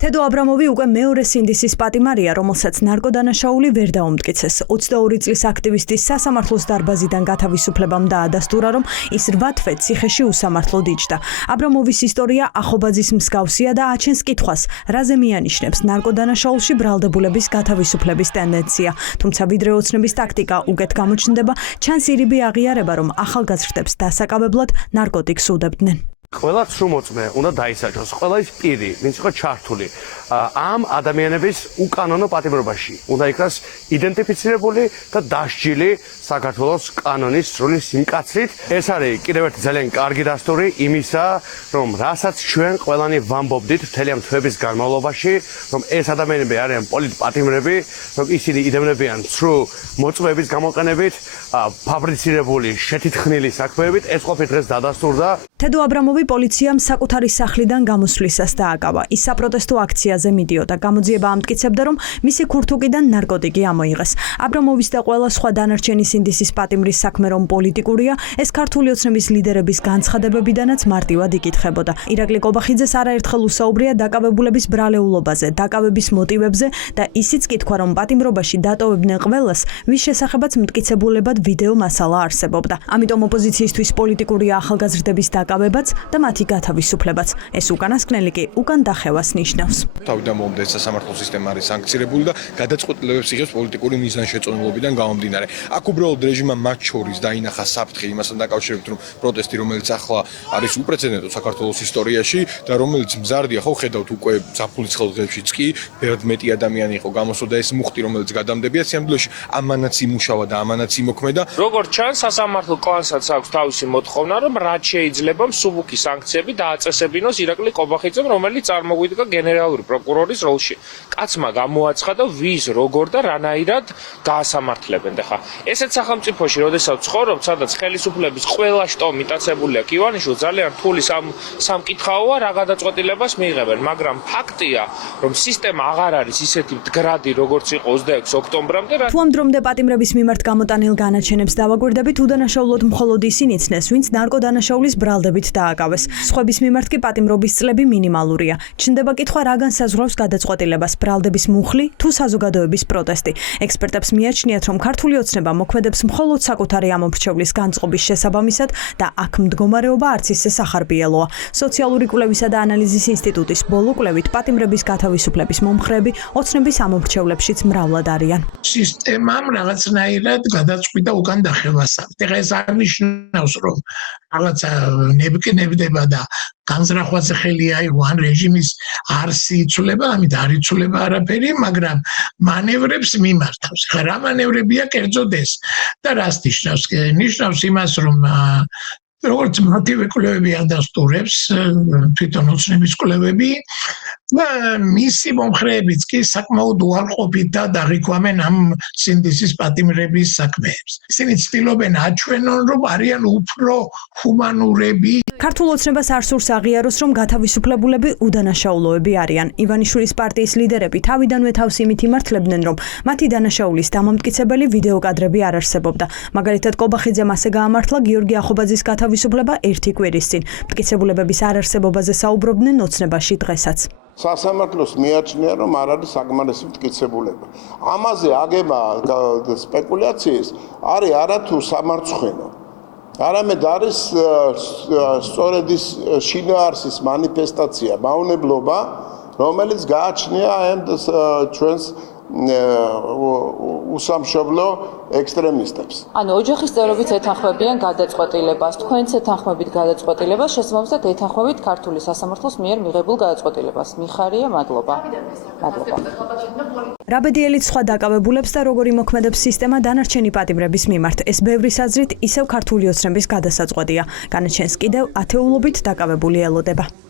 თედო აბრამოვი უკვე მეორე სინდისის პატიმარია, რომელსაც ნარკოდანაშაული ვერ დაუმტკიცეს. 22 წლის აქტივისტის სასამართლოს დარბაზიდან გათავისუფლებამ დაადასტურა, რომ ის 8 თვე ციხეში უსამართლოდ იჯდა. აბრამოვის ისტორია ახობაძის მსგავსია და აჩენს კითხვას, რაზე მიანიშნებს ნარკოდანაშაულში ბრალდებულების გათავისუფლების ტენდენცია. თუმცა ვიდრე ოცნების ტაქტიკა უკეთ გამოჩნდება, ჩანს ირიბი აღიარება, რომ ახალგაზრდებს დასაკავებლად ნარკოტიკს უდებდნენ. ყველა სრუმოწმე უნდა დაისაჯოს, ყველა ის პირი, ვინც იყო ჩართული ამ ადამიანების უკანონო პატიმრობაში, უნდა იქნას იდენტიფიცირებული და დასჯილი საქართველოს კანონის სრული სიმკაცრით. ეს არის კიდევ ერთი ძალიან კარგი დასტური იმისა, რომ რასაც ჩვენ ყველანი ვამბობდით მთელი ამ თვეების განმავლობაში, რომ ეს ადამიანები არიან პოლიტპატიმრები, რომ ისინი იდევნებიან სრულ მოწმეების გამოყენებით, ფაბრიცირებული შეთითხნილი საქმეებით, ეს ყოფილი დღეს დადასტურდა. თედო აბრამოვი პოლიციამ საკუთარი სახლიდან გამოსვლისას დააკავა. ის საპროტესტო აქციაზე მიდიოდა. გამოძიება ამტკიცებდა, რომ მისი ქურთუკიდან ნარკოტიკი ამოიღეს. აბრამოვის და ყველა სხვა დანარჩენი სინდისის პატიმრის საქმე რომ პოლიტიკურია, ეს ქართული ოცნების ლიდერების განცხადებებიდანაც მარტივად იკითხებოდა. ირაკლი კობახიძეს არაერთხელ უსაუბრია დაკავებულების ბრალეულობაზე, დაკავების მოტივებზე და ისიც კითხვა, რომ პატიმრობაში დატოვებდნენ ყველას, ვის შესახებაც მტკიცებულებად ვიდეო მასალა არსებობდა. ამიტომ ოპოზიციისთვის პოლიტიკურია ახალგაზრდების დაკავებაც და მათი გათავისუფლებაც. ეს უკანასკნელი კი უკან დახევას ნიშნავს. თავიდან მომდე სასამართლო სისტემა არის სანქცირებული და გადაწყვეტილებებს იღებს პოლიტიკური მიზანშეწონილობიდან გამომდინარე. აქ უბრალოდ რეჟიმმა მათ შორის დაინახა საფრთხე იმასთან დაკავშირებით, რომ პროტესტი, რომელიც ახლა არის უპრეცედენტო საქართველოს ისტორიაში და რომელიც მზარდია, ხო ხედავთ უკვე ზაფხულის ხელდღებშიც კი ბევრად მეტი ადამიანი იყო გამოსულ და ეს მუხტი, რომელიც გადამდებია სიამბლეში, ამანაც იმუშავა და ამანაც იმოქმედა. როგორც ჩანს, სასამართლო კლანსაც აქვს თავისი მოთხოვნა, რომ რაც შეიძლება მსუბუქი სანქციები დააწესებინოს ირაკლი კობახიძემ, რომელიც წარმოგვიდგა გენერალური პროკურორის როლში. კაცმა გამოაცხადა, ვის, როგორ და რანაირად გაასამართლებენ. ხა ესეც სახელმწიფოში, როდესაც ცხოვრობ, სადაც ხელისუფლების ყველა შტო მიტაცებულია კივანიშვილ, ძალიან რთული სამკითხაოა, რა გადაწყვეტილებას მიიღებენ, მაგრამ ფაქტია, რომ სისტემა აღარ არის ისეთი მდგრადი, როგორც იყო 26 ოქტომბრამდე. თუ ამ დრომდე პატიმრების მიმართ გამოტანილ განაჩენებს დავაკვირდებით, უდანაშაულოდ მხოლოდ ისინი ცნეს, ვინც ნარკოდანაშაულის ბრალდებით დააკავეს. სხვების მიმართ კი პატიმრობის წლები მინიმალურია. ჩნდება კითხვა, რა განსაზღვრავს გადაწყვეტილებას, ბრალდების მუხლი თუ საზოგადოების პროტესტი. ექსპერტებს მიაჩნიათ, რომ ქართული ოცნება მოქმედებს მხოლოდ საკუთარი ამომრჩევლის განწყობის შესაბამისად და აქ მდგომარეობა არც ისე სახარბიელოა. სოციალური კვლევისა და ანალიზის ინსტიტუტის ბოლო კვლევით პატიმრების გათავისუფლების მომხრეები ოცნების ამომრჩევლებშიც მრავლად არიან. სისტემამ რაღაცნაირად გადაწყვიტა უკან დახევასა. ეხლა ეს არ ნიშნავს, რომ რაღაცა ნებდება და განზრახვაზე ხელი აიღო ან რეჟიმის არსი იცვლება, ამით არ იცვლება არაფერი, მაგრამ მანევრებს მიმართავს. ხა რა მანევრებია კერძოდ ეს და რას ნიშნავს? ნიშნავს იმას, რომ როგორც მათივე კვლევები ადასტურებს, თვითონ ოცნების კვლევები და მისი მომხრეებიც კი საკმაოდ უარყოფით და დაღიქვამენ ამ სინდისის პატიმრების საქმეებს. ისინი ცდილობენ აჩვენონ, რომ არიან უფრო ჰუმანურები. ქართულ ოცნებას არ სურს აღიაროს, რომ გათავისუფლებულები უდანაშაულოები არიან. ივანიშვილის პარტიის ლიდერები თავიდანვე თავს იმით იმართლებდნენ, რომ მათი დანაშაულის დამამტკიცებელი ვიდეო კადრები არ არსებობდა. მაგალითად, კობახიძემ ასე გაამართლა გიორგი ახობაძის გათავისუფლება ერთი კვირის წინ. მტკიცებულებების არარსებობაზე საუბრობდნენ ოცნებაში დღესაც. სასამართლოს მიაჩნია, რომ არ არის საკმარისი მტკიცებულება. ამაზე აგება სპეკულაციის არის არათუ სამარცხვინო. არამედ არის სწორედ ის შინაარსის მანიფესტაცია, მავნებლობა, რომელიც გააჩნია ჩვენს უსამშობლო ექსტრემისტებს. ანუ ოჯახის წევრებიც ეთანხმებიან გადაწყვეტილებას, თქვენც ეთანხმებით გადაწყვეტილებას, შესაბამისად ეთანხმებით ქართული სასამართლოს მიერ მიღებულ გადაწყვეტილებას. მიხარია, მადლობა. რაბედიელიც სხვა დაკავებულებს და როგორი მოქმედებს სისტემა დანარჩენი პატიმრების მიმართ. ეს ბევრის აზრით ისევ ქართული ოცნების გადასაწყვეტია. განაჩენს კიდევ ათეულობით დაკავებული ელოდება.